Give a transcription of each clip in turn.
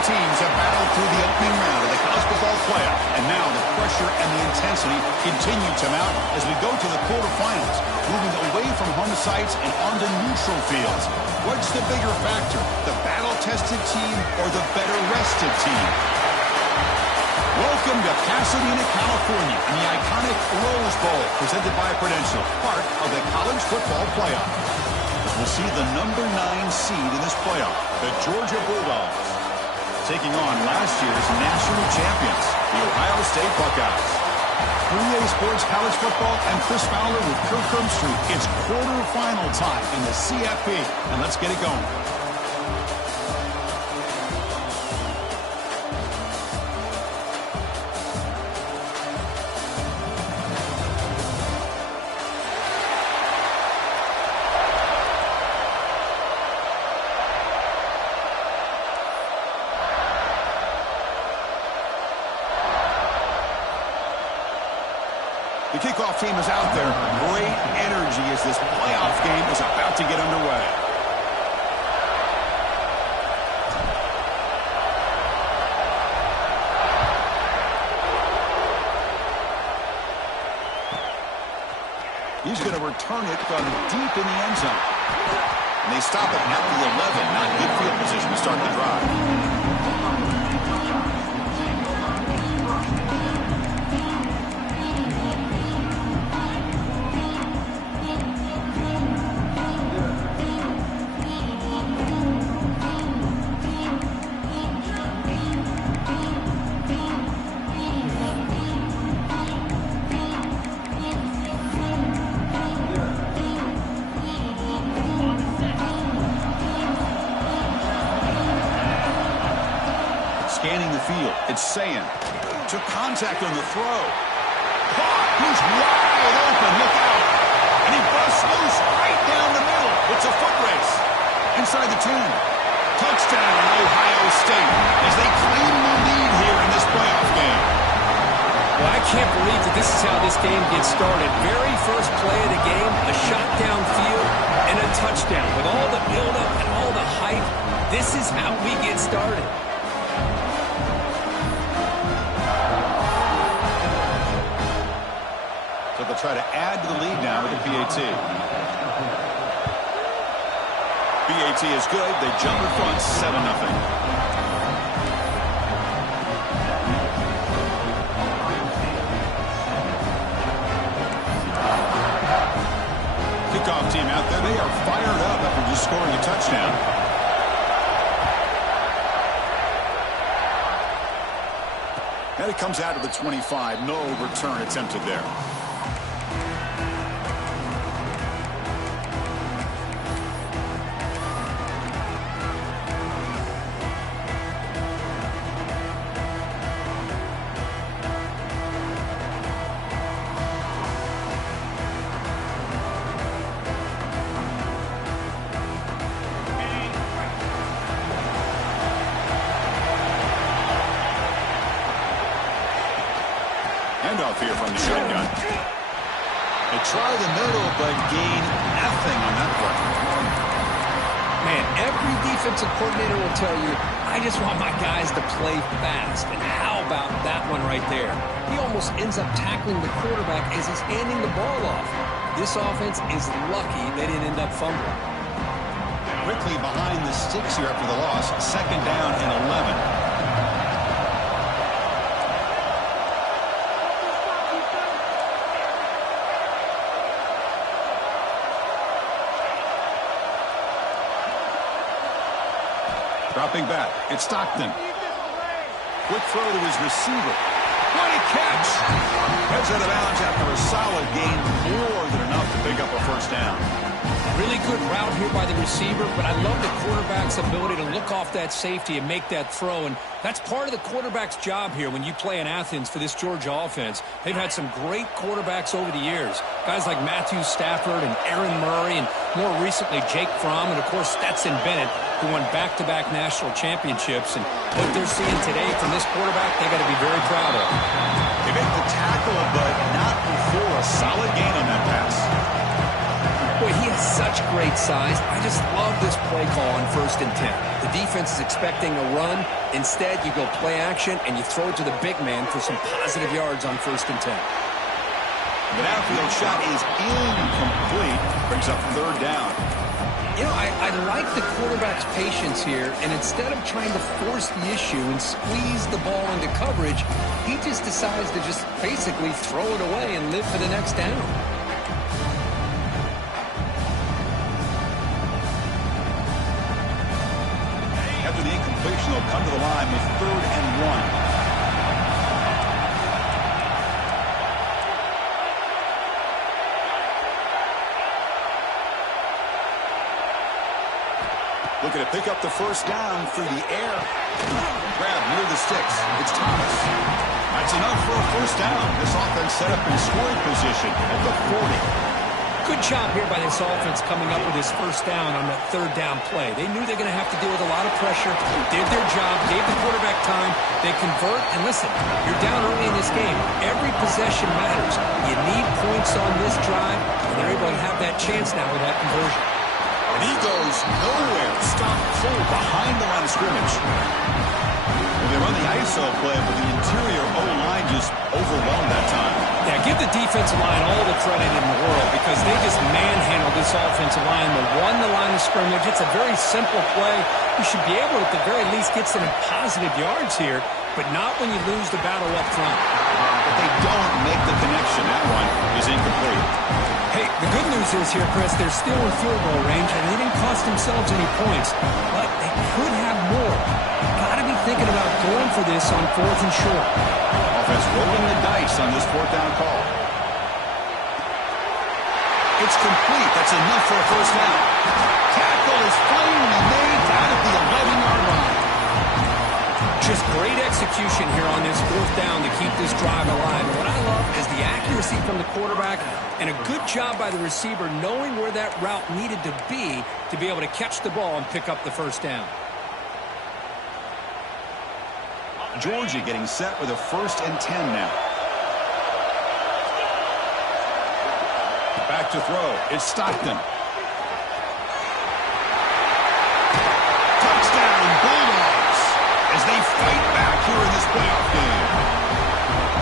teams have battled through the opening round of the college football playoff, and now the pressure and the intensity continue to mount as we go to the quarterfinals, moving away from home sites and onto neutral fields. What's the bigger factor, the battle-tested team or the better-rested team? Welcome to Pasadena, California, and the iconic Rose Bowl, presented by Prudential, part of the college football playoff. As we'll see the number 9 seed in this playoff, the Georgia Bulldogs, taking on last year's national champions, the Ohio State Buckeyes. 3A Sports College Football and Chris Fowler with Kirk Herbstreit. It's quarterfinal time in the CFP, and let's get it going. The kickoff team is out there. Great energy as this playoff game is about to get underway. He's going to return it from deep in the end zone. And they stop it at the 11. Not good field position to start the drive. Scanning the field, it's Sayin. Took contact on the throw. Caught, he's wide open, look out. And he busts loose right down the middle. It's a foot race. Inside the 10. Touchdown, Ohio State, as they claim the lead here in this playoff game. Well, I can't believe that this is how this game gets started. Very first play of the game, a shot downfield and a touchdown. With all the buildup and all the hype, this is how we get started. So they'll try to add to the lead now with the PAT. PAT is good. They jump in front 7-0. Kickoff team out there. They are fired up after just scoring a touchdown. And it comes out of the 25. No return attempted there. Handoff here from the shotgun. They try the middle, but gain nothing on that play. Man, every defensive coordinator will tell you, I just want my guys to play fast. And how about that one right there? He almost ends up tackling the quarterback as he's handing the ball off. This offense is lucky they didn't end up fumbling. Quickly behind the sticks here after the loss. 2nd down and 11. Dropping back, it's Stockton. Quick throw to his receiver. What a catch! Heads out of bounds after a solid gain, more than enough to pick up a first down. Really good route here by the receiver, but I love the quarterback's ability to look off that safety and make that throw, and that's part of the quarterback's job here when you play in Athens for this Georgia offense. They've had some great quarterbacks over the years, guys like Matthew Stafford and Aaron Murray, and more recently Jake Fromm, and of course Stetson Bennett, who won back-to-back national championships. And what they're seeing today from this quarterback, they got to be very proud of. They make the tackle, but not before a solid gain on that pass. Boy, he has such great right-sized. I just love this play call on 1st and 10. The defense is expecting a run. Instead, you go play action, and you throw it to the big man for some positive yards on 1st and 10. The downfield shot is incomplete. Brings up 3rd down. You know, I like the quarterback's patience here, and instead of trying to force the issue and squeeze the ball into coverage, he just decides to just basically throw it away and live for the next down. After the incompletion, they'll come to the line with 3rd and 1. Looking to pick up the 1st down through the air. Grab near the sticks. It's Thomas. That's enough for a 1st down. This offense set up in scoring position at the 40. Good job here by this offense coming up with this 1st down on that 3rd down play. They knew they're going to have to deal with a lot of pressure. Did their job, gave the quarterback time. They convert, and listen, you're down early in this game. Every possession matters. You need points on this drive, and they're able to have that chance now with that conversion. And he goes nowhere. Stopped full behind the line of scrimmage. Well, they run the ISO play, but the interior O-line just overwhelmed that time. Yeah, give the defensive line all the credit in the world because they just manhandled this offensive line. They won the line of scrimmage. It's a very simple play. You should be able to, at the very least, get some positive yards here, but not when you lose the battle up front. But they don't make the connection. That one is incomplete. Hey, the good news is here, Chris, they're still in field goal range, and they didn't cost themselves any points, but they could have more. Got to be thinking about going for this on 4th and short. Offense rolling the dice on this 4th down call. It's complete. That's enough for a 1st down. Tackle is finally made out of the 11-yard line. Just great execution here on this 4th down to keep this drive alive. And what I love is the accuracy from the quarterback and a good job by the receiver knowing where that route needed to be able to catch the ball and pick up the 1st down. Georgia getting set with a 1st and 10 now. Back to throw. It's Stockton. Touchdown, Bulldogs, as they fight back here in this playoff game.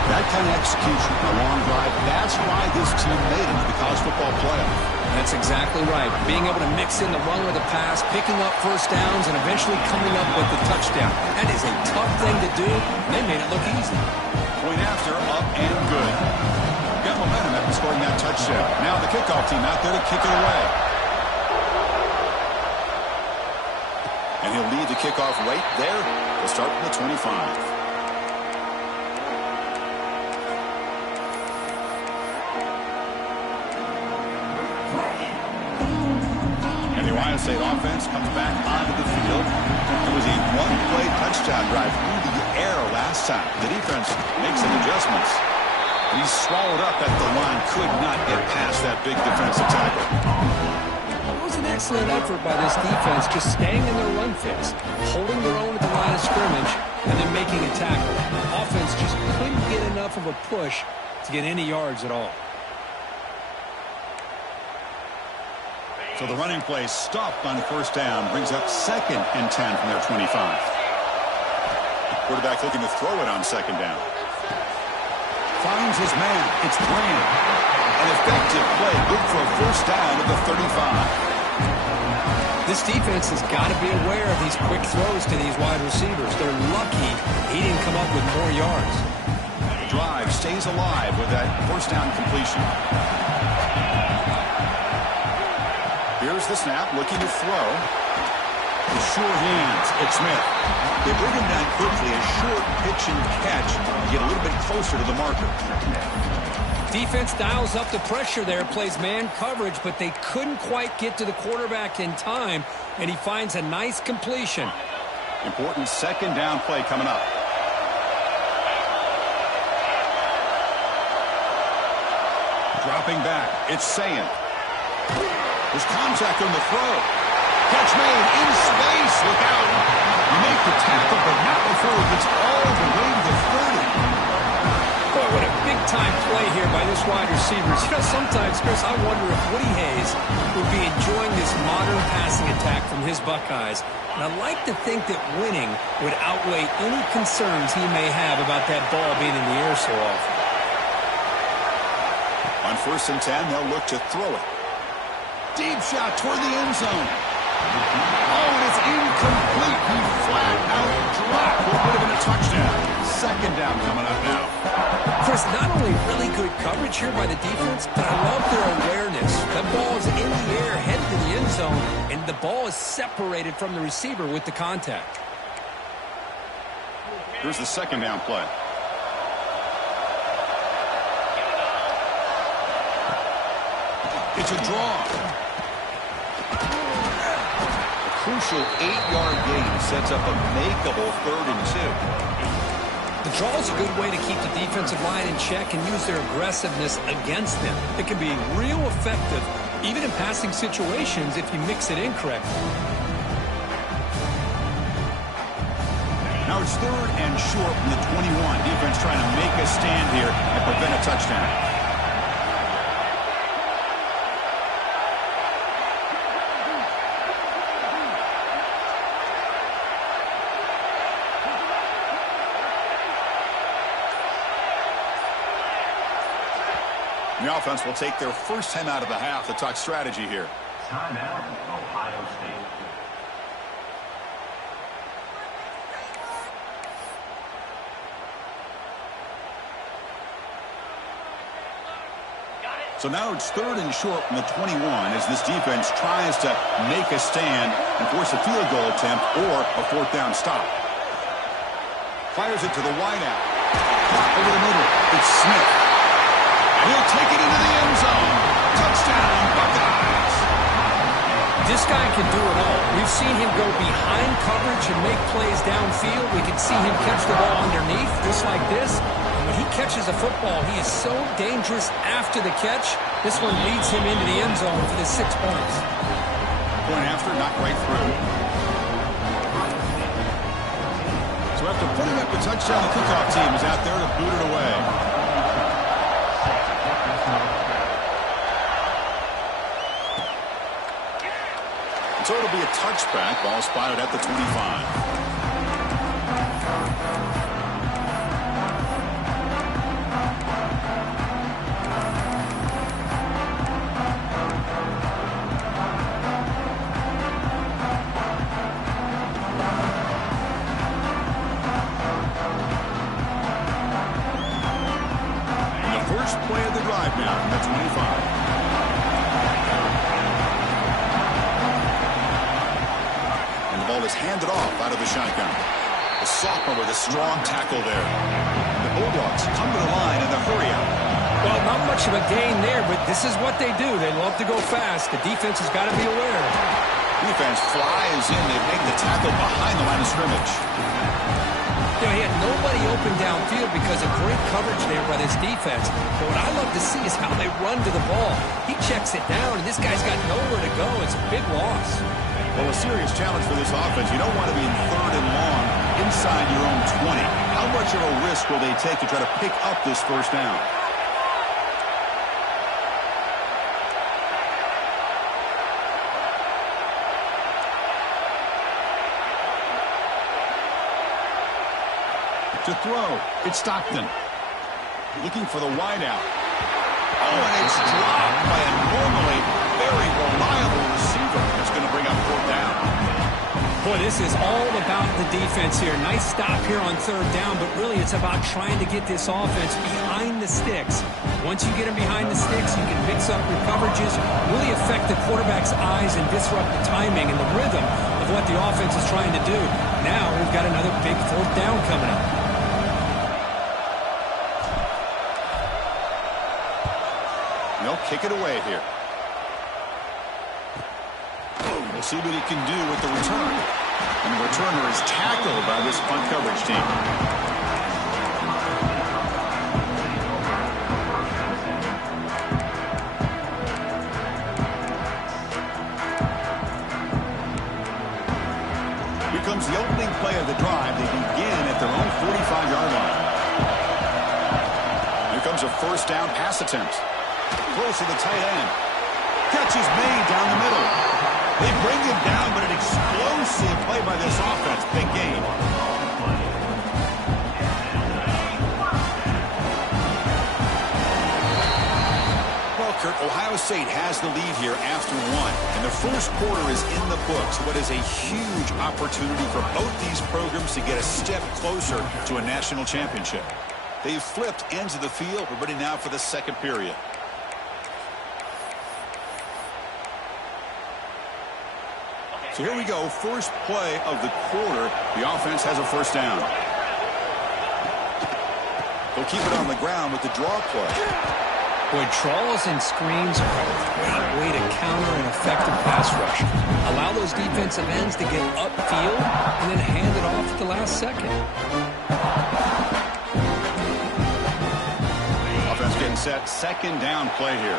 That kind of execution, a long drive, that's why this team made it to the college football playoff. That's exactly right. Being able to mix in the run with the pass, picking up 1st downs, and eventually coming up with the touchdown. That is a tough thing to do, and they made it look easy. Point after, up and good. Got momentum after scoring that touchdown. Now the kickoff team out there to kick it away. And he'll lead the kickoff right there to start from the 25. Ohio State offense comes back onto the field. It was a one-play touchdown drive through the air last time. The defense makes some adjustments. He's swallowed up at the line. Could not get past that big defensive tackle. It was an excellent effort by this defense, just staying in their run fix, holding their own at the line of scrimmage, and then making a tackle. Offense just couldn't get enough of a push to get any yards at all. So the running play stopped on 1st down, brings up 2nd and 10 from their 25. Quarterback looking to throw it on 2nd down. Finds his man. It's Graham. An effective play, good for a 1st down at the 35. This defense has got to be aware of these quick throws to these wide receivers. They're lucky he didn't come up with more yards. Drive stays alive with that 1st down completion. Here's the snap, looking to throw. The sure hands, it's Smith. They bring him down quickly, a short pitch and catch to get a little bit closer to the marker. Defense dials up the pressure there, plays man coverage, but they couldn't quite get to the quarterback in time, and he finds a nice completion. Important 2nd down play coming up. Dropping back, it's Sayin. There's contact on the throw. Catch made in space. Look out. You make the tackle, but not before it gets all the way to the 30. Boy, what a big big-time play here by this wide receiver. You know, sometimes, Chris, I wonder if Woody Hayes would be enjoying this modern passing attack from his Buckeyes. And I like to think that winning would outweigh any concerns he may have about that ball being in the air so often. On 1st and 10, they'll look to throw it. Deep shot toward the end zone. Oh, and it's incomplete. He flat out dropped what would have been a touchdown. 2nd down coming up now. Chris, not only really good coverage here by the defense, but I love their awareness. That ball is in the air, headed to the end zone, and the ball is separated from the receiver with the contact. Here's the 2nd down play. It's a draw. A crucial 8-yard gain sets up a makeable 3rd and 2. The draw is a good way to keep the defensive line in check and use their aggressiveness against them. It can be real effective, even in passing situations, if you mix it in correctly. Now it's 3rd and short from the 21. Defense trying to make a stand here and prevent a touchdown. The offense will take their first time out of the half to talk strategy here. Timeout, Ohio State. So now it's 3rd and short from the 21 as this defense tries to make a stand and force a field goal attempt or a 4th down stop. Fires it to the wideout. Over the middle. It's Smith. He'll take it into the end zone. Touchdown, Buckeyes. This guy can do it all. We've seen him go behind coverage and make plays downfield. We can see him catch the ball underneath, just like this. And when he catches a football, he is so dangerous after the catch. This one leads him into the end zone for the 6 points. Point after, not right through. So after putting up a touchdown, the kickoff team is out there to boot it away. So it'll be a touchback. Ball spotted at the 25. And the first play of the drive now from the 25. Ball is handed off out of the shotgun. The sophomore with a strong tackle there. The Bulldogs come to the line in the hurry out. Well, not much of a gain there, but this is what they do. They love to go fast. The defense has got to be aware. Defense flies in. They make the tackle behind the line of scrimmage. You know, he had nobody open downfield because of great coverage there by this defense. But what I love to see is how they run to the ball. He checks it down, and this guy's got nowhere to go. It's a big loss. Well, a serious challenge for this offense. You don't want to be in 3rd and long inside your own 20. How much of a risk will they take to try to pick up this 1st down? To throw, it's Stockton. Looking for the wideout. Oh, and it's dropped by a normally very reliable receiver. It's going to bring up 4th down. Boy, this is all about the defense here. Nice stop here on 3rd down, but really it's about trying to get this offense behind the sticks. Once you get them behind the sticks, you can mix up your coverages, really affect the quarterback's eyes and disrupt the timing and the rhythm of what the offense is trying to do. Now we've got another big 4th down coming up. They'll kick it away here. We'll see what he can do with the return. And the returner is tackled by this punt coverage team. Here comes the opening play of the drive. They begin at their own 45-yard line. Here comes a first down pass attempt. Close to the tight end. Catch is made down the middle. They bring him down, but an explosive play by this offense. Big game. Well, Kurt, Ohio State has the lead here after one, and the first quarter is in the books. What is a huge opportunity for both these programs to get a step closer to a national championship. They've flipped ends of the field. We're ready now for the second period. So here we go. First play of the quarter. The offense has a first down. They'll keep it on the ground with the draw play. Boy, draws and screens are a great way to counter an effective pass rush. Allow those defensive ends to get upfield and then hand it off at the last second. Offense getting set. Second down play here.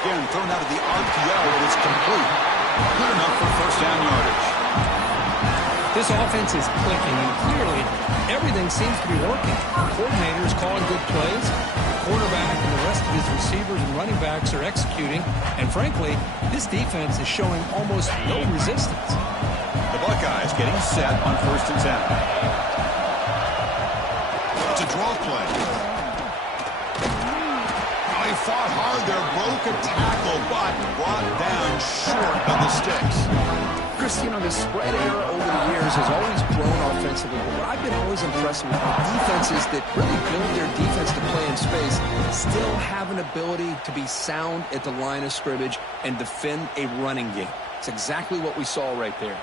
Again, thrown out of the RPO, and it's complete. Good enough for first down yardage. This offense is clicking, and clearly everything seems to be working. The coordinator is calling good plays. The quarterback and the rest of his receivers and running backs are executing. And frankly, this defense is showing almost no resistance. The Buckeyes getting set on first and 10. It's a draw play. He fought hard there, broke a tackle, but brought down short of the sticks. Chris, you know, the spread era over the years has always grown offensively, but what I've been always impressed with defenses that really build their defense to play in space still have an ability to be sound at the line of scrimmage and defend a running game. It's exactly what we saw right there.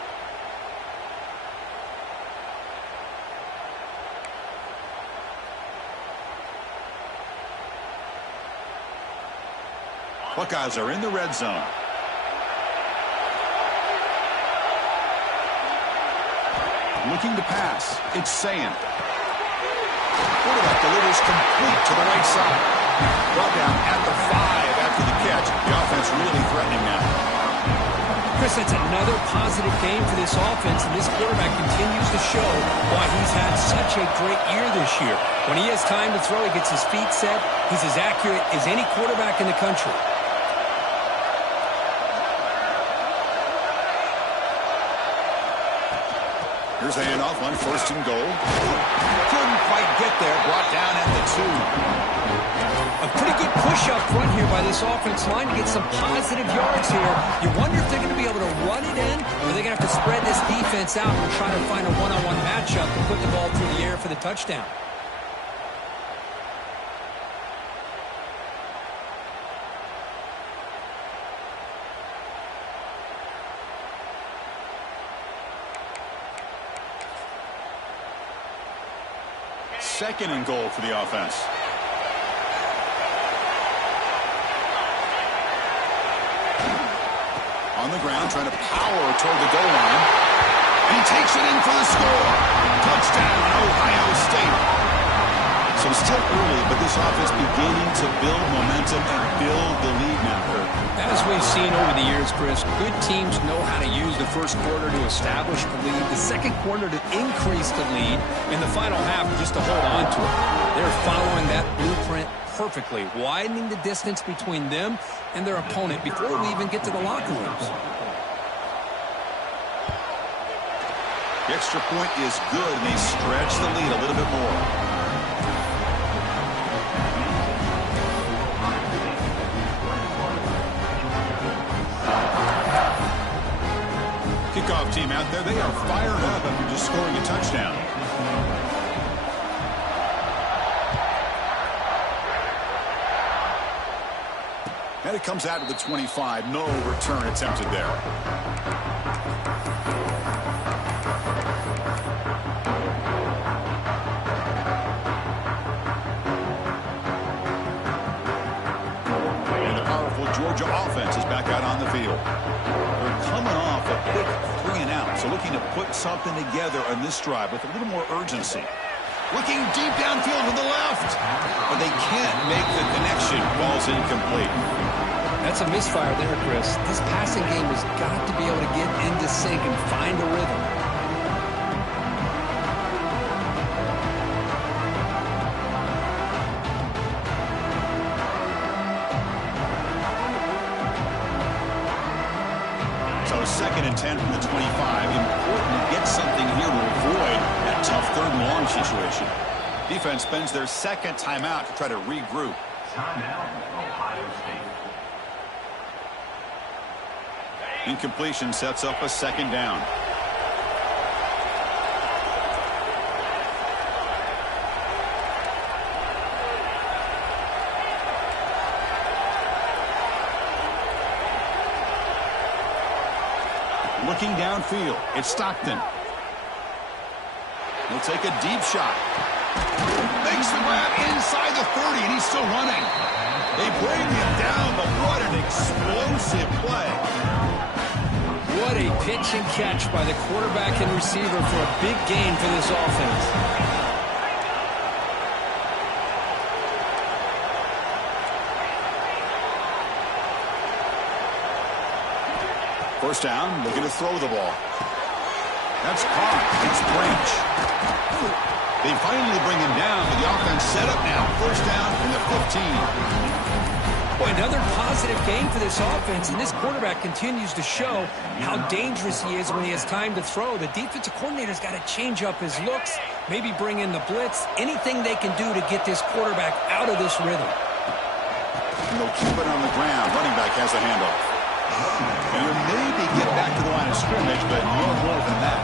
Buckeyes are in the red zone. Looking to pass. It's Sand. Quarterback delivers complete to the right side. Brought down at the 5 after the catch. The offense really threatening now. Chris, that's another positive game for this offense, and this quarterback continues to show why he's had such a great year this year. When he has time to throw, he gets his feet set. He's as accurate as any quarterback in the country. Here's a handoff on first and goal. Couldn't quite get there. Brought down at the 2. A pretty good push up front here by this offense line to get some positive yards here. You wonder if they're going to be able to run it in, or they're going to have to spread this defense out and try to find a one-on-one matchup to put the ball through the air for the touchdown. Second and goal for the offense. On the ground, trying to power toward the goal line. And he takes it in for the score. Touchdown, Ohio State. So still early, but this offense beginning to build momentum and build the lead now, Kurt. As we've seen over the years, Chris, good teams know how to use the first quarter to establish the lead, the second quarter to increase the lead, and the final half just to hold on to it. They're following that blueprint perfectly, widening the distance between them and their opponent before we even get to the locker rooms. The extra point is good, and they stretch the lead a little bit more. Kickoff team out there, they are fired up after just scoring a touchdown. And it comes out to the 25. No return attempted there. And the powerful Georgia offense is back out on the field. They're coming off a quick 3 and out, so looking to put something together on this drive with a little more urgency. Looking deep downfield to the left, but they can't make the connection. Ball's incomplete. That's a misfire there, Chris. This passing game has got to be able to get into sync and find a rhythm. 10 from the 25. Important to get something here to avoid that tough third and long situation. Defense spends their second timeout to try to regroup. Timeout, Ohio State. Incompletion sets up a second down. Looking downfield, it's Stockton. He'll take a deep shot. Makes the grab inside the 30, and he's still running. They bring him down, but what an explosive play. What a pitch and catch by the quarterback and receiver for a big gain for this offense. First down, looking to throw the ball. That's caught. It's Branch. They finally bring him down, but the offense set up now. First down from the 15. Boy, another positive game for this offense, and this quarterback continues to show how dangerous he is when he has time to throw. The defensive coordinator's got to change up his looks, maybe bring in the blitz, anything they can do to get this quarterback out of this rhythm. And they'll keep it on the ground. Running back has a handoff. And he'll maybe get back to the line of scrimmage, but no more than that.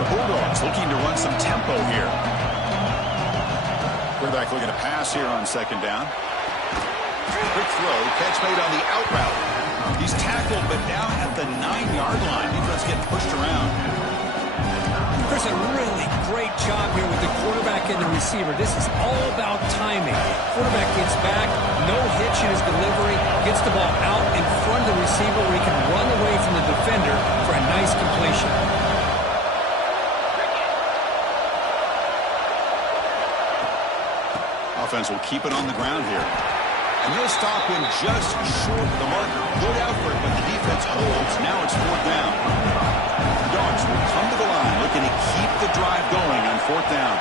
The Bulldogs looking to run some tempo here. Quarterback looking to pass here on second down. Quick throw, catch made on the out route. He's tackled, but down at the 9-yard line. Defense getting pushed around. There's a really great job here with the quarterback and the receiver. This is all about timing. Quarterback gets back, no hitch in his delivery, gets the ball out in front of the receiver where he can run away from the defender for a nice completion. Offense will keep it on the ground here. And they'll stop him just short of the marker. Good effort, but the defense holds. Now it's fourth down. The Dogs will come to the line, looking to keep the drive going on fourth down.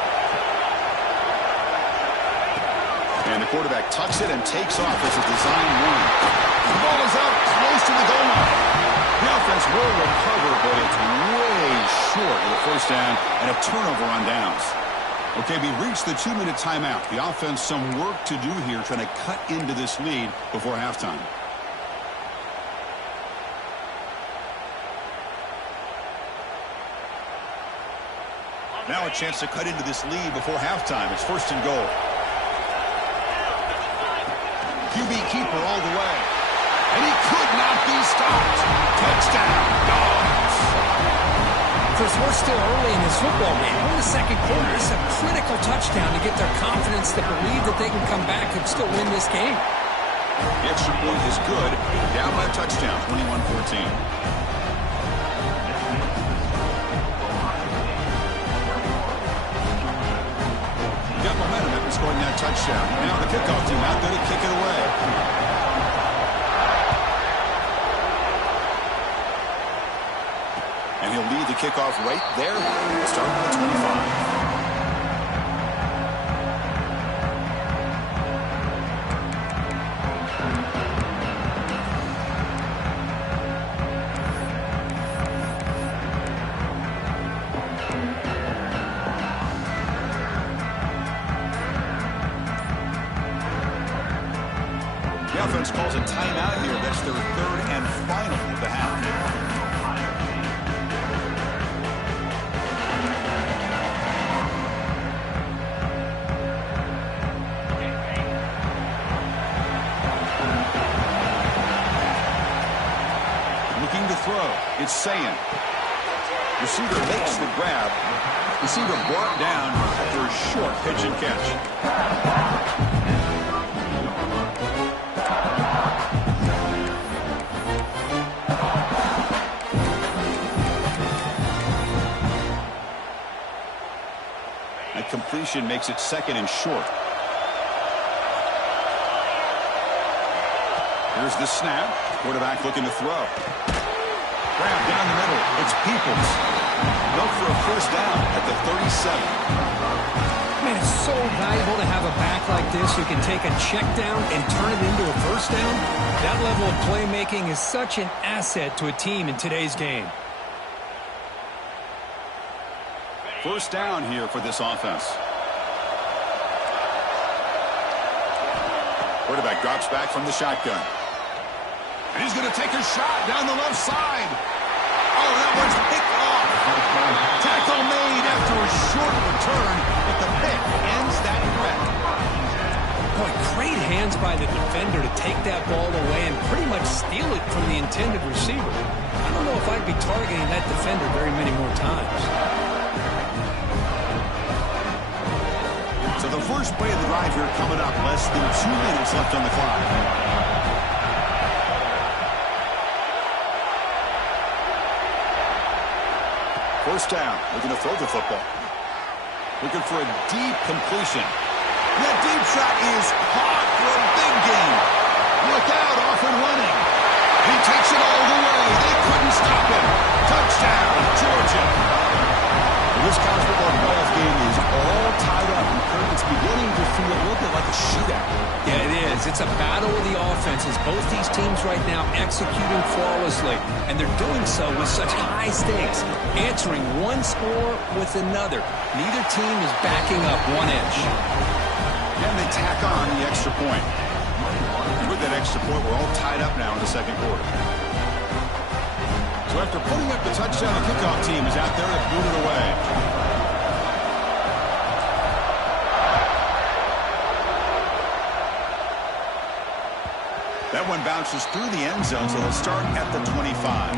And the quarterback tucks it and takes off as a design run. The ball is out close to the goal line. The offense will recover, but it's way short of the first down and a turnover on downs. Okay, we reached the 2-minute timeout. The offense some work to do here, trying to cut into this lead before halftime. Now a chance to cut into this lead before halftime. It's first and goal. QB keeper all the way. And he could not be stopped. Touchdown, Dogs. Chris, we're still early in this football game. We're in the second quarter. This is a critical touchdown to get their confidence to believe that they can come back and still win this game. The extra point is good. Down by a touchdown, 21-14. Got momentum after scoring that touchdown. Now the kickoff team out there to kick it away. And he'll lead the kickoff right there, starting at the 25. The offense calls a timeout here. That's their third and final of the half. Looking to throw. It's Sayin. Receiver makes the grab. Receiver brought down after a short pitch and catch. That completion makes it second and short. Here's the snap. Quarterback looking to throw. Grab down the middle. It's Peoples. Look for a first down at the 37. Man, it's so valuable valuable to have a back like this who can take a check down and turn it into a first down. That level of playmaking is such an asset to a team in today's game. First down here for this offense. Quarterback drops back from the shotgun. And he's going to take a shot down the left side. Oh, that one's picked off. Tackle made after a short return, but the pick ends that threat. Boy, great hands by the defender to take that ball away and pretty much steal it from the intended receiver. I don't know if I'd be targeting that defender very many more times. So the first play of the drive here coming up. Less than 2 minutes left on the clock. First down. Looking to throw the football. Looking for a deep completion. That deep shot is caught for a big gain. Look out, off and running. He takes it all the way. They couldn't stop him. Touchdown, Georgia. This college football playoff game is all tied up. And it's beginning to feel a little bit like a shootout. Yeah, it is. It's a battle of the offenses. Both these teams right now executing flawlessly. And they're doing so with such high stakes. Answering one score with another. Neither team is backing up 1 inch. And they tack on the extra point. And with that extra point, we're all tied up now in the second quarter. So after putting up the touchdown, the kickoff team is out there to boot it away. That one bounces through the end zone, so they'll start at the 25.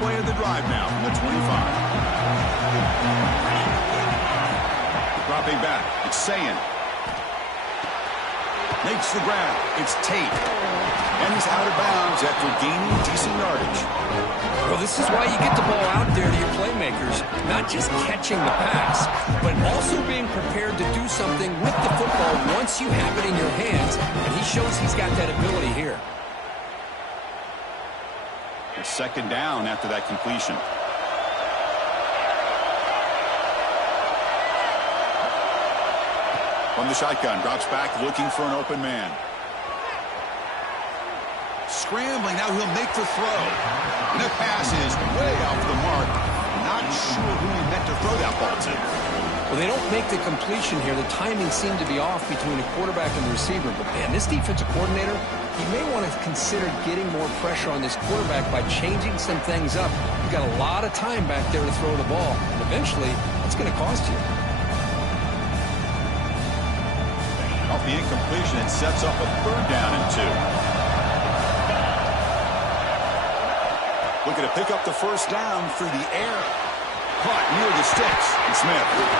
Play of the drive now from the 25. Dropping back. It's Sayin. Makes the grab. It's Tate. And he's out of bounds after gaining decent yardage. Well, this is why you get the ball out there to your playmakers. Not just catching the pass, but also being prepared to do something with the football once you have it in your hands. And he shows he's got that ability here. Second down after that completion. From the shotgun, drops back looking for an open man. Scrambling, now he'll make the throw. And the pass is way off the mark. Not sure who he meant to throw that ball to. Well, they don't make the completion here. The timing seemed to be off between the quarterback and the receiver. But, man, this defensive coordinator, he may want to consider getting more pressure on this quarterback by changing some things up. You've got a lot of time back there to throw the ball. And eventually, it's going to cost you. Off the incompletion, it sets up a third down and 2. Looking to pick up the first down through the air. Caught near the sticks. And Smith.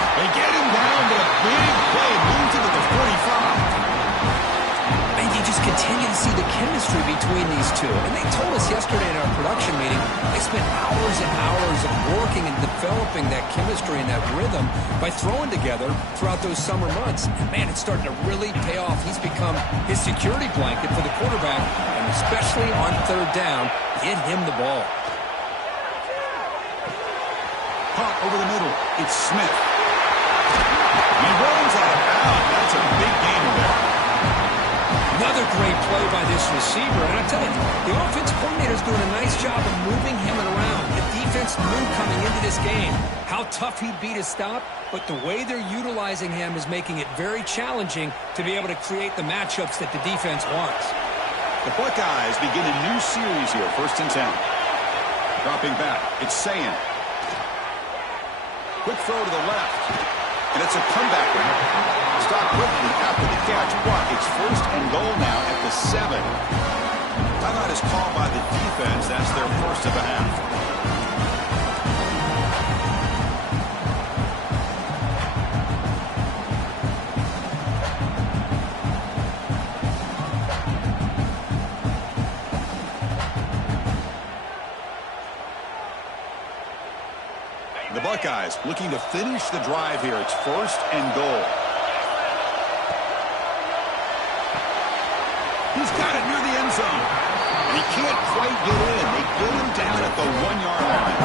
They get him down, but a big play moves into the 45. And you just continue to see the chemistry between these two. And they told us yesterday in our production meeting, they spent hours and hours of working and developing that chemistry and that rhythm by throwing together throughout those summer months. And, man, it's starting to really pay off. He's become his security blanket for the quarterback, and especially on third down, get him the ball. Caught over the middle. It's Smith. He runs out of bounds. That's a big gain there. Another great play by this receiver. And I tell you, the offensive coordinator is doing a nice job of moving him around. The defense knew coming into this game how tough he'd be to stop, but the way they're utilizing him is making it very challenging to be able to create the matchups that the defense wants. The Buckeyes begin a new series here, 1st and 10. Dropping back. It's Sayin. Quick throw to the left. And it's a comeback route. Stop quickly after the catch, but it's 1st and goal now at the 7. Timeout is called by the defense. That's their first of the half. The Buckeyes looking to finish the drive here. It's 1st and goal. He's got it near the end zone. And he can't quite get in. They get him down at the 1-yard line.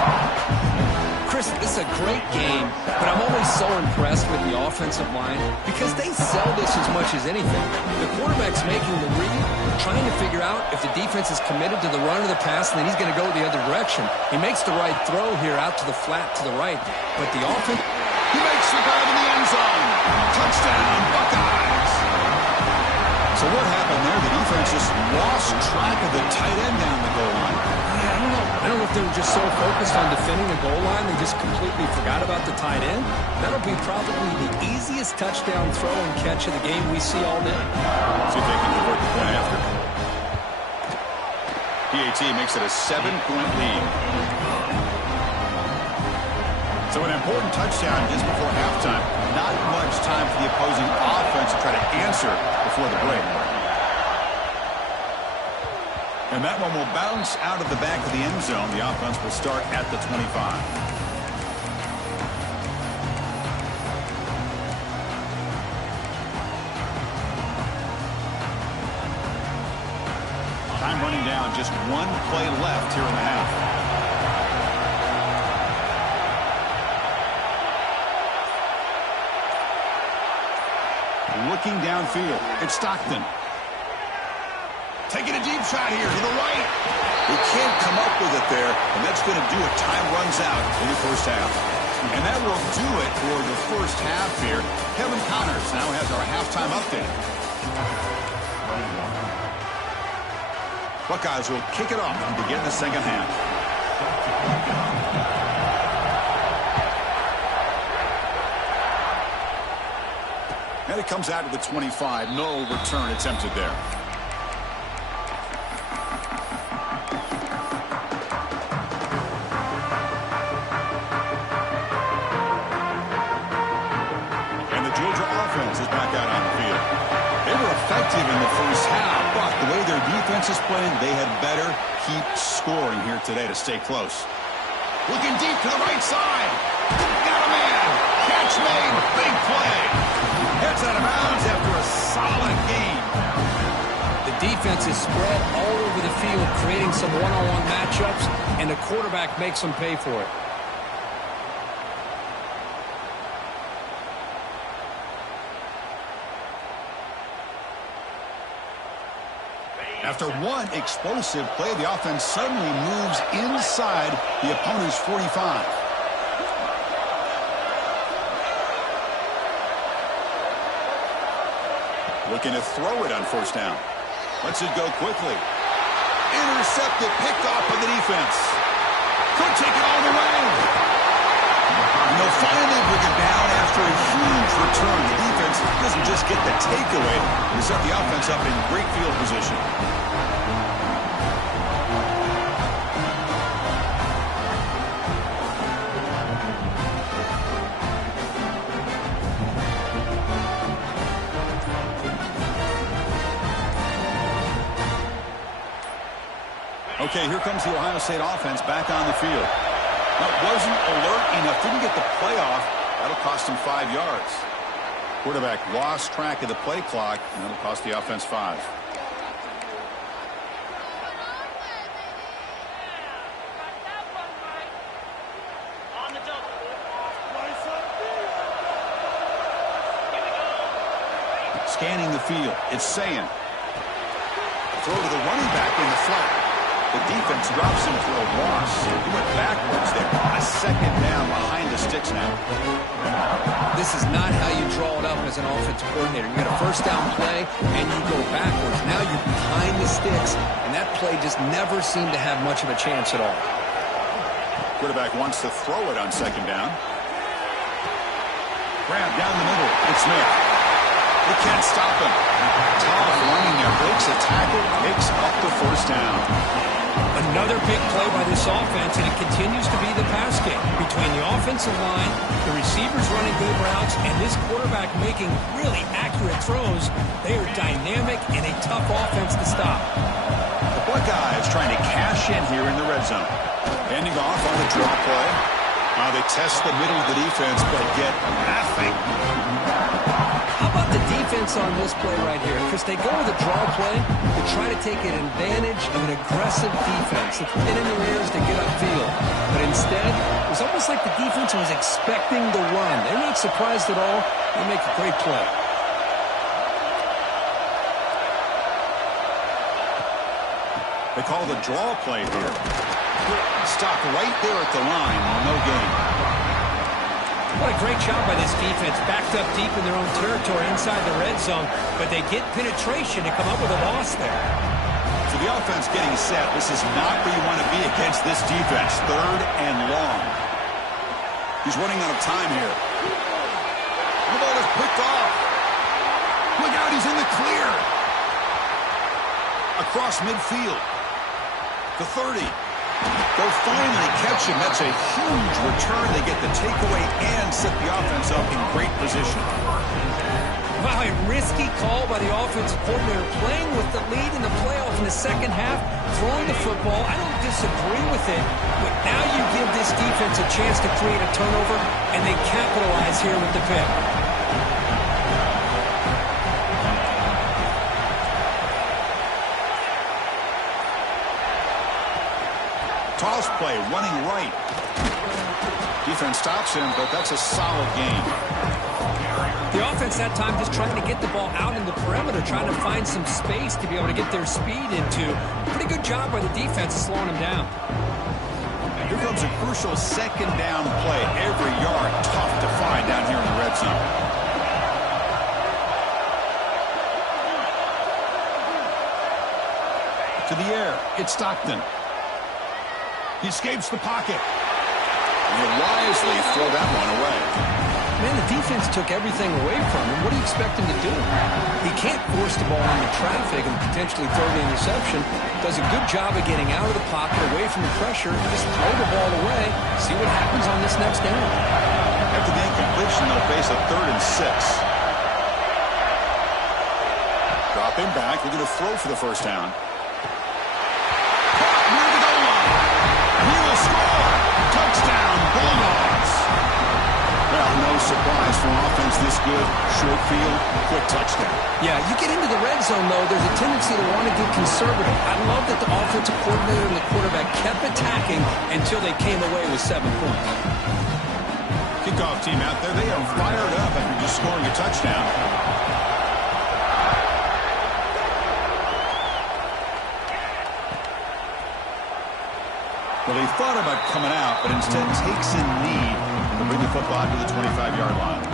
Chris, this is a great game, but I'm always so impressed with the offensive line because they sell this as much as anything. The quarterback's making the read, trying to figure out if the defense is committed to the run or the pass, and then he's going to go the other direction. He makes the right throw here out to the flat to the right, but the offense... He makes the grab in the end zone. Touchdown, Buckeyes. So what happened there? The defense just lost track of the tight end down the goal line. I don't know if they were just so focused on defending the goal line, they just completely forgot about the tight end. That'll be probably the easiest touchdown throw and catch of the game we see all day. See if they can convert the point after. PAT makes it a 7-point lead. So an important touchdown just before halftime. Not much time for the opposing offense to try to answer before the break. And that one will bounce out of the back of the end zone. The offense will start at the 25. Time running down. Just one play left here in the half. Looking downfield. It's Stockton. Taking a deep shot here to the right. He can't come up with it there, and that's going to do it. Time runs out in the first half. And that will do it for the first half here. Kevin Connors now has our halftime update. Buckeyes will kick it off and begin the second half. And it comes out to the 25. No return attempted there. In the first half, but the way their defense is playing, they had better keep scoring here today to stay close. Looking deep to the right side. Got a man. Catch made. Big play. Heads out of bounds after a solid game. The defense is spread all over the field, creating some one-on-one matchups, and the quarterback makes them pay for it. After one explosive play, the offense suddenly moves inside the opponent's 45. Looking to throw it on first down. Lets it go quickly. Intercepted, picked off by the defense. Could take it all the way. And they'll finally bring it down after a huge return. The defense doesn't just get the takeaway, they set the offense up in great field position. Okay, here comes the Ohio State offense back on the field. Now, wasn't alert enough, didn't get the play off. That'll cost him 5 yards. Quarterback lost track of the play clock, and that'll cost the offense 5. Scanning the field, it's Sayin. Throw to the running back in the flat. The defense drops him for a loss. He went backwards there. A second down behind the sticks now. This is not how you draw it up as an offensive coordinator. You get a first down play, and you go backwards. Now you're behind the sticks, and that play just never seemed to have much of a chance at all. Quarterback wants to throw it on second down. Grab down the middle. It's Smith. They can't stop him. Tough running there. Breaks a tackle. Takes up the first down. Another big play by this offense, and it continues to be the pass game. Between the offensive line, the receivers running good routes, and this quarterback making really accurate throws, they are dynamic and a tough offense to stop. The Buckeyes trying to cash in here in the red zone. Handing off on the draw play. They test the middle of the defense, but get nothing. How about the defense on this play right here? Chris, they go with a draw play to try to take an advantage of an aggressive defense. It's pin in their ears to get upfield. But instead, it was almost like the defense was expecting the run. They're not surprised at all. They make a great play. They call the draw play here. Stop right there at the line. No gain. What a great job by this defense. Backed up deep in their own territory inside the red zone, but they get penetration to come up with a loss there. So the offense getting set. This is not where you want to be against this defense. 3rd and long. He's running out of time here. The ball is picked off. Look out, he's in the clear. Across midfield. The 30. They'll finally catch him. That's a huge return. They get the takeaway and set the offense up in great position. Wow, a risky call by the offensive coordinator, playing with the lead in the playoff in the second half, throwing the football. I don't disagree with it, but now you give this defense a chance to create a turnover, and they capitalize here with the pick. Toss play, running right. Defense stops him, but that's a solid gain. The offense that time just trying to get the ball out in the perimeter, trying to find some space to be able to get their speed into. Pretty good job by the defense slowing them down. And here comes a crucial 2nd down play. Every yard tough to find down here in the red zone. To the air, it's Stockton. He escapes the pocket. And he'll wisely throw that one away. Man, the defense took everything away from him. What do you expect him to do? He can't force the ball into traffic and potentially throw the interception. Does a good job of getting out of the pocket, away from the pressure, and just throw the ball away. See what happens on this next down. After the incompletion, they'll face a 3rd and 6. Drop him back. We're going to throw for the first down. Touchdown, Bulldogs. Well, no surprise for an offense this good. Short field, quick touchdown. Yeah, you get into the red zone, though, there's a tendency to want to get conservative. I love that the offensive coordinator and the quarterback kept attacking until they came away with 7 points. Kickoff team out there, they are fired up after just scoring a touchdown. Well, he thought about coming out, but instead takes a knee to bring the football to the 25-yard line.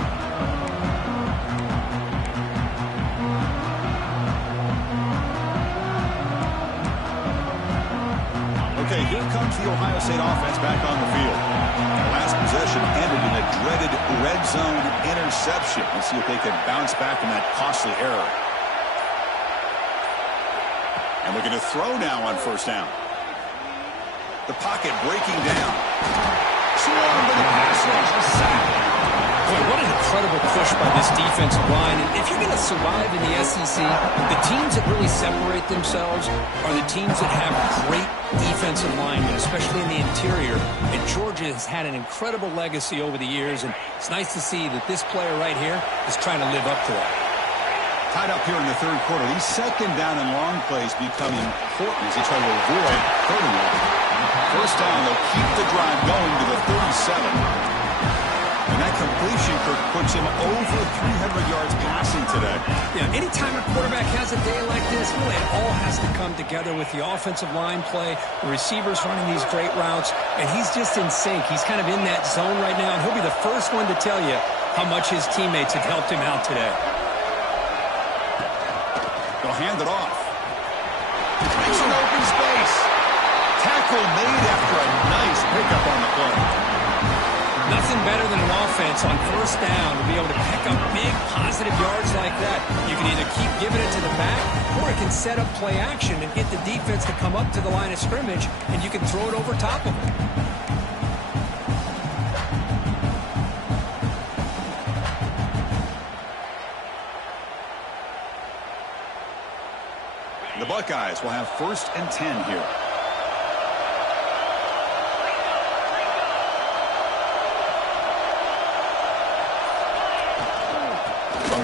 Okay, here comes the Ohio State offense back on the field. The last possession ended in a dreaded red zone interception. Let's see if they can bounce back from that costly error. And looking to throw now on 1st down. The pocket breaking down. Swarmed by the pass rush. A sack. Boy, what an incredible push by this defensive line. And if you're going to survive in the SEC, the teams that really separate themselves are the teams that have great defensive linemen, especially in the interior. And Georgia has had an incredible legacy over the years, and it's nice to see that this player right here is trying to live up to that. Tied up here in the 3rd quarter. These 2nd down and long plays become important as they try to avoid 3rd and long. 1st down, they'll keep the drive going to the 37. And that completion, Kirk, puts him over 300 yards passing today. Yeah, anytime a quarterback has a day like this, really it all has to come together with the offensive line play, the receivers running these great routes, and he's just in sync. He's kind of in that zone right now, and he'll be the first one to tell you how much his teammates have helped him out today. They'll hand it off. Makes an open space. Tackle made after a nice pickup on the play. Nothing better than an offense on 1st down to be able to pick up big positive yards like that. You can either keep giving it to the back, or it can set up play action and get the defense to come up to the line of scrimmage, and you can throw it over top of them. The Buckeyes will have 1st and 10 here.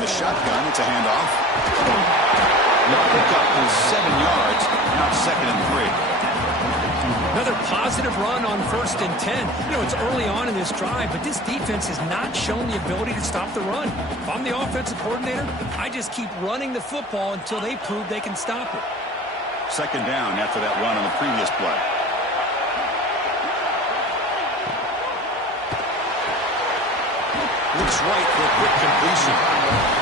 the shotgun. It's a handoff. The pickup is 7 yards. Now 2nd and 3. Another positive run on 1st and 10. You know, it's early on in this drive, but this defense has not shown the ability to stop the run. If I'm the offensive coordinator, I just keep running the football until they prove they can stop it. 2nd down after that run on the previous play. Looks right for a quick completion.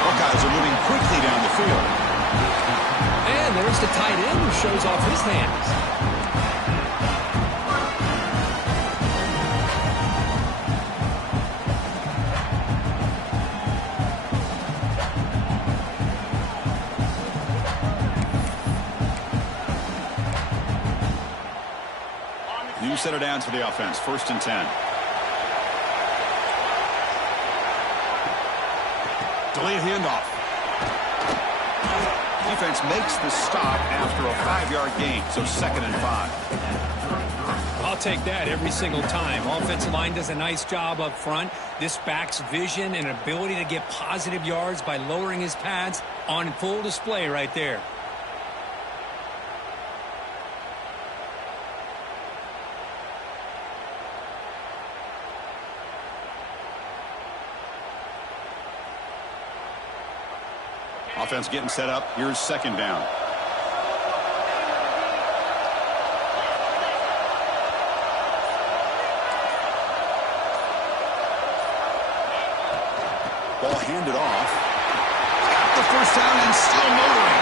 Buckeyes are moving quickly down the field. And there's the tight end who shows off his hands. New center downs for the offense. 1st and 10. Delayed handoff. Defense makes the stop after a 5-yard gain, so 2nd and 5. I'll take that every single time. Offensive line does a nice job up front. This back's vision and ability to get positive yards by lowering his pads on full display right there. Offense getting set up. Here's 2nd down. Ball handed off. Got the 1st down and still motoring.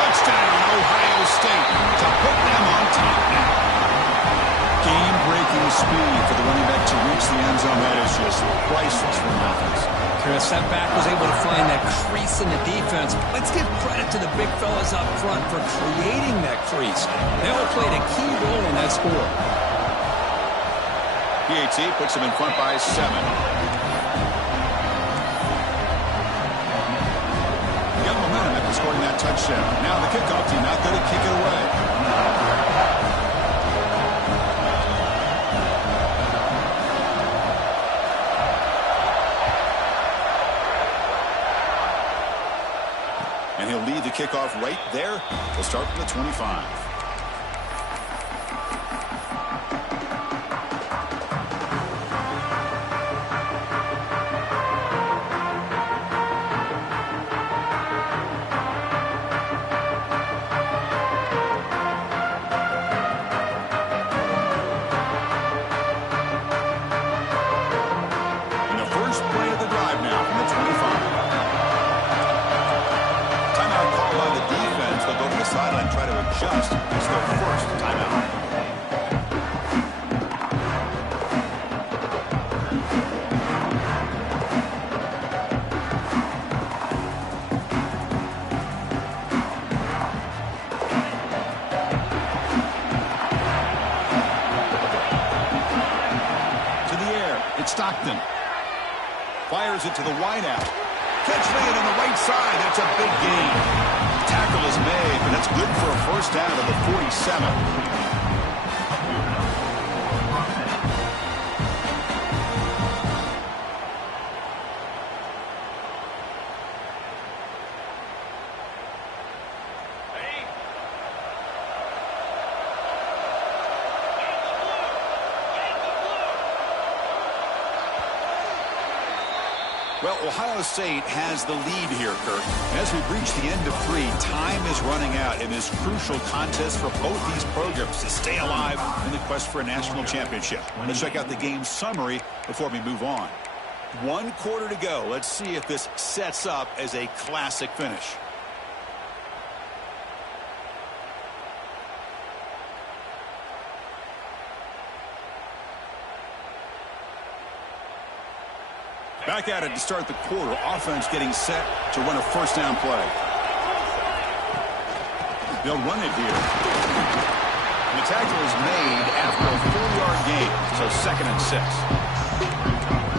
Touchdown, Ohio State to put them on top now. Game-breaking speed for the running back to reach the end zone. That is just priceless for the offense. That back was able to find that crease in the defense. Let's give credit to the big fellas up front for creating that crease. They all played a key role in that score. PAT puts them in front by 7. Got momentum after scoring that touchdown. Now the kickoff team out there to kick it away. And he'll lead the kickoff right there. We'll start from the 25. And the first play of the drive now from the 25. They'll go to the sideline and try to adjust. It's their 1st timeout. To the air. It's Stockton. Fires it to the wideout. Catch made on the right side. That's a big gain. Tackle is made, but that's good for a 1st down to the 47. Well, Ohio State has the lead here, Kirk. As we reach the end of 3, time is running out in this crucial contest for both these programs to stay alive in the quest for a national championship. Let's check out the game summary before we move on. 1 quarter to go. Let's see if this sets up as a classic finish. Back at it to start the quarter. Offense getting set to run a 1st down play. They'll run it here. And the tackle is made after a 4-yard gain, so 2nd and 6.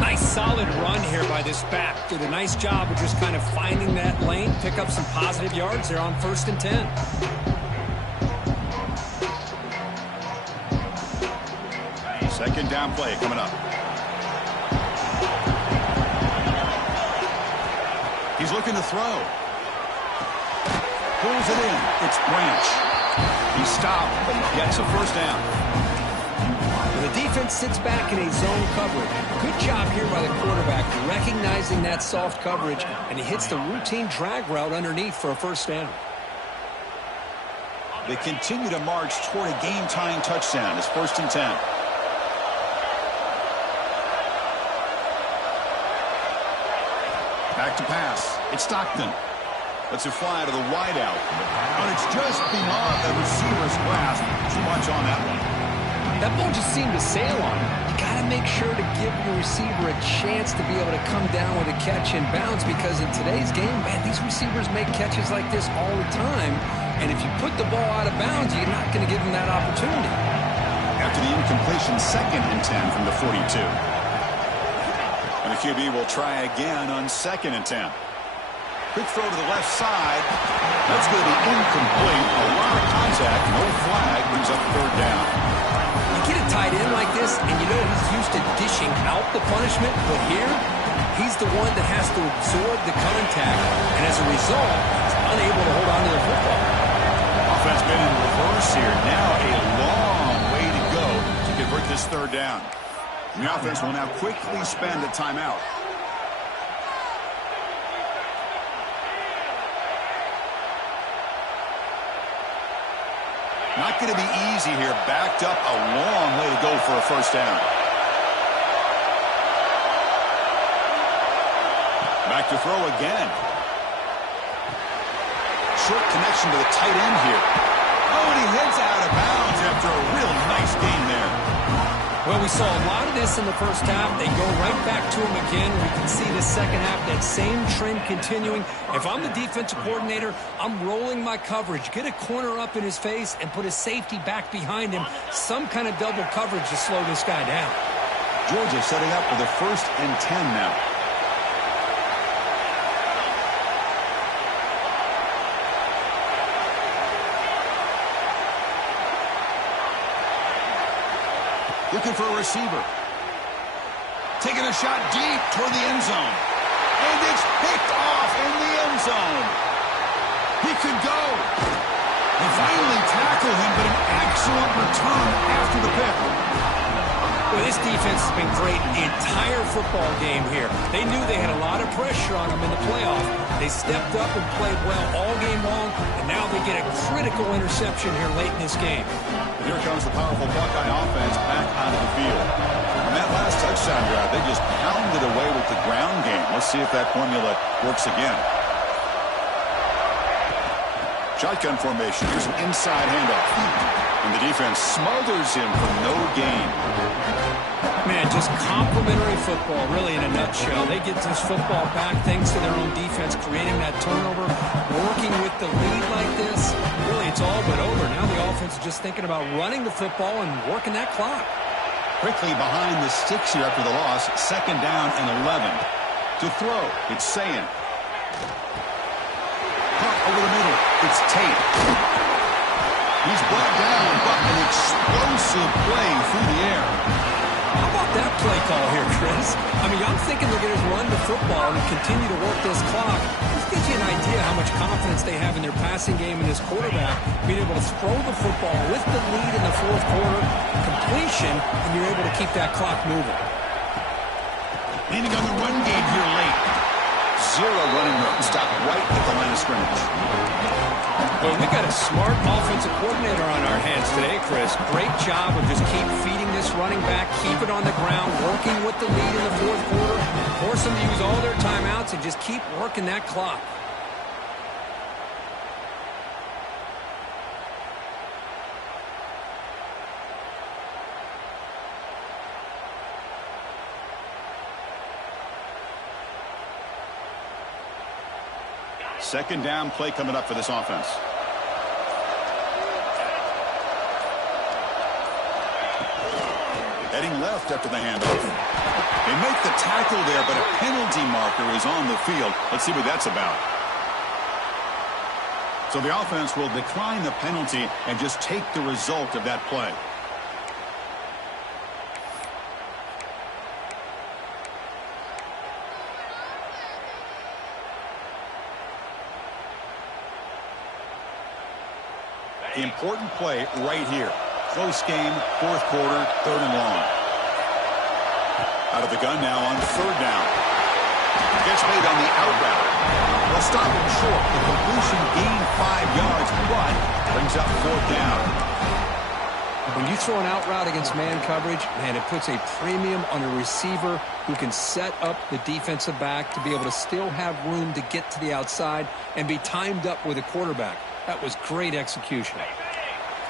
Nice solid run here by this back. Did a nice job of just kind of finding that lane, pick up some positive yards there on 1st and 10. Second down play coming up. He's looking to throw. Pulls it in. It's Branch. He stopped, but he gets a first down. The defense sits back in a zone coverage. Good job here by the quarterback, recognizing that soft coverage, and he hits the routine drag route underneath for a first down. They continue to march toward a game-tying touchdown. It's 1st and 10. Back to pass. It's Stockton. Lets it fly to the wideout. And it's just beyond the receiver's grasp. Too much on that one. That ball just seemed to sail on him. You got to make sure to give your receiver a chance to be able to come down with a catch and bounce, because in today's game, man, these receivers make catches like this all the time. And if you put the ball out of bounds, you're not going to give them that opportunity. After the incompletion, 2nd and 10 from the 42. And the QB will try again on 2nd and 10. Quick throw to the left side. That's going to be incomplete. A lot of contact. No flag. Brings up 3rd down. You get a tight end like this, and you know he's used to dishing out the punishment, but here, he's the one that has to absorb the contact, and as a result, he's unable to hold on to the football. Offense been in reverse here. Now a long way to go to convert this 3rd down. The offense will now quickly spend a timeout. Not going to be easy here. Backed up, a long way to go for a first down. Back to throw again. Short connection to the tight end here. Oh, and he heads out of bounds after a real nice gain there. Well, we saw a lot of this in the first half. They go right back to him again. We can see the second half, that same trend continuing. If I'm the defensive coordinator, I'm rolling my coverage. Get a corner up in his face and put a safety back behind him. Some kind of double coverage to slow this guy down. Georgia setting up for the 1st and 10 now. Looking for a receiver. Taking a shot deep toward the end zone. And it's picked off in the end zone. He could go. They finally tackle him, but an excellent return after the pick. Well, this defense has been great the entire football game here. They knew they had a lot of pressure on them in the playoff. They stepped up and played well all game long, and now they get a critical interception here late in this game. And here comes the powerful Buckeye offense back onto the field. On that last touchdown drive, they just pounded away with the ground game. Let's see if that formula works again. Shotgun formation. Here's an inside handoff. And the defense smothers him for no gain. Man, just complimentary football, really, in a nutshell. They get this football back thanks to their own defense, creating that turnover, working with the lead like this. Really, it's all but over. Now the offense is just thinking about running the football and working that clock. Quickly behind the sticks here after the loss. 2nd down and 11. To throw, it's Sayin. Punt over the middle. It's Tate. He's brought down, but an explosive play through the air. How about that play call here, Chris? I mean, I'm thinking they're going to run the football and continue to work this clock. This gives you an idea how much confidence they have in their passing game and this quarterback, being able to throw the football with the lead in the 4th quarter, completion, and you're able to keep that clock moving. Leaning on the run game here late. 0 running room. Stopped right at the line of scrimmage. Well, we got a smart offensive coordinator on our hands today, Chris. Great job of just keep feeding this running back, keep it on the ground, working with the lead in the 4th quarter, force them to use all their timeouts, and just keep working that clock. Second down play coming up for this offense. Heading left after the handoff. They make the tackle there, but a penalty marker is on the field. Let's see what that's about. So the offense will decline the penalty and just take the result of that play. The important play right here. Close game, fourth quarter, 3rd and long. Out of the gun now on 3rd down. Gets made on the out route. They'll stop him short. The completion gained 5 yards, but brings up 4th down. When you throw an out route against man coverage, man, it puts a premium on a receiver who can set up the defensive back to be able to still have room to get to the outside and be timed up with a quarterback. That was great execution.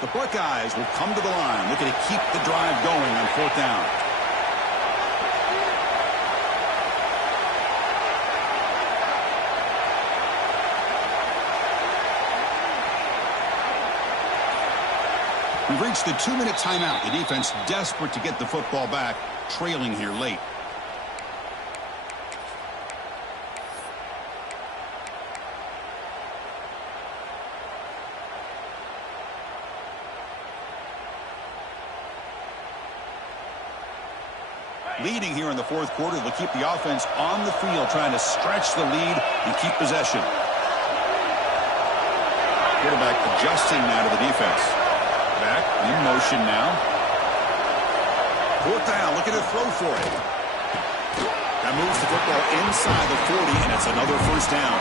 The Buckeyes will come to the line, looking to keep the drive going on 4th down. We've reached the 2-minute timeout. The defense desperate to get the football back, trailing here late. Leading here in the 4th quarter, they'll keep the offense on the field, trying to stretch the lead and keep possession. Quarterback adjusting now to the defense. Back in motion now. 4th down, looking to throw for it. That moves the football inside the 40, and it's another 1st down.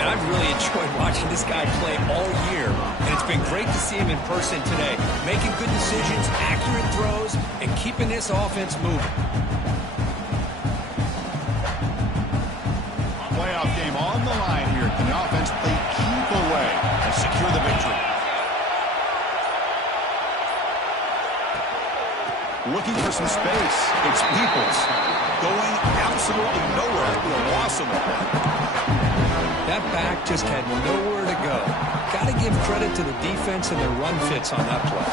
And I've really enjoyed watching this guy play all year, and it's been great to see him in person today, making good decisions, accurate throws, and keeping this offense moving. Playoff game on the line here. Can the offense play keep away and secure the victory? Looking for some space. It's Peoples going absolutely nowhere after a loss on the play. That back just had nowhere to go. Got to give credit to the defense and their run fits on that play.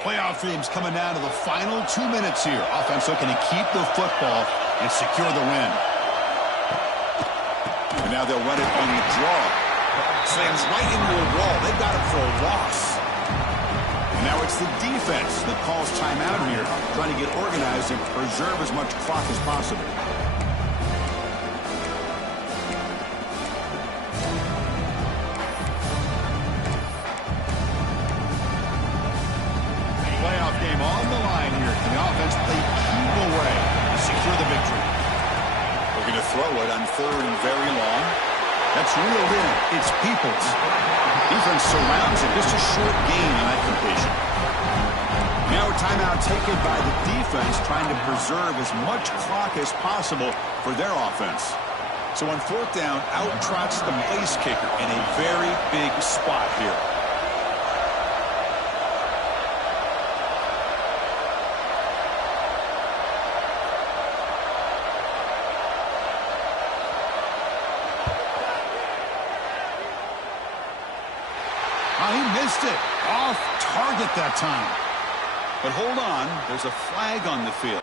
Playoff themes coming down to the final 2 minutes here. Offense looking to keep the football and secure the win. And now they'll run it on the draw. Slams right into a wall. They've got it for a loss. And now it's the defense that calls timeout here, trying to get organized and preserve as much clock as possible. Playoff game on the line here. Can the offense play keep away to secure the victory? We're going to throw it on 3rd and very long. That's reeled in. It's Peoples. Defense surrounds him. Just a short gain on that completion. Now a timeout taken by the defense, trying to preserve as much clock as possible for their offense. So on 4th down, out trots the place kicker in a very big spot here. Oh, he missed it. Off target that time. But hold on, there's a flag on the field.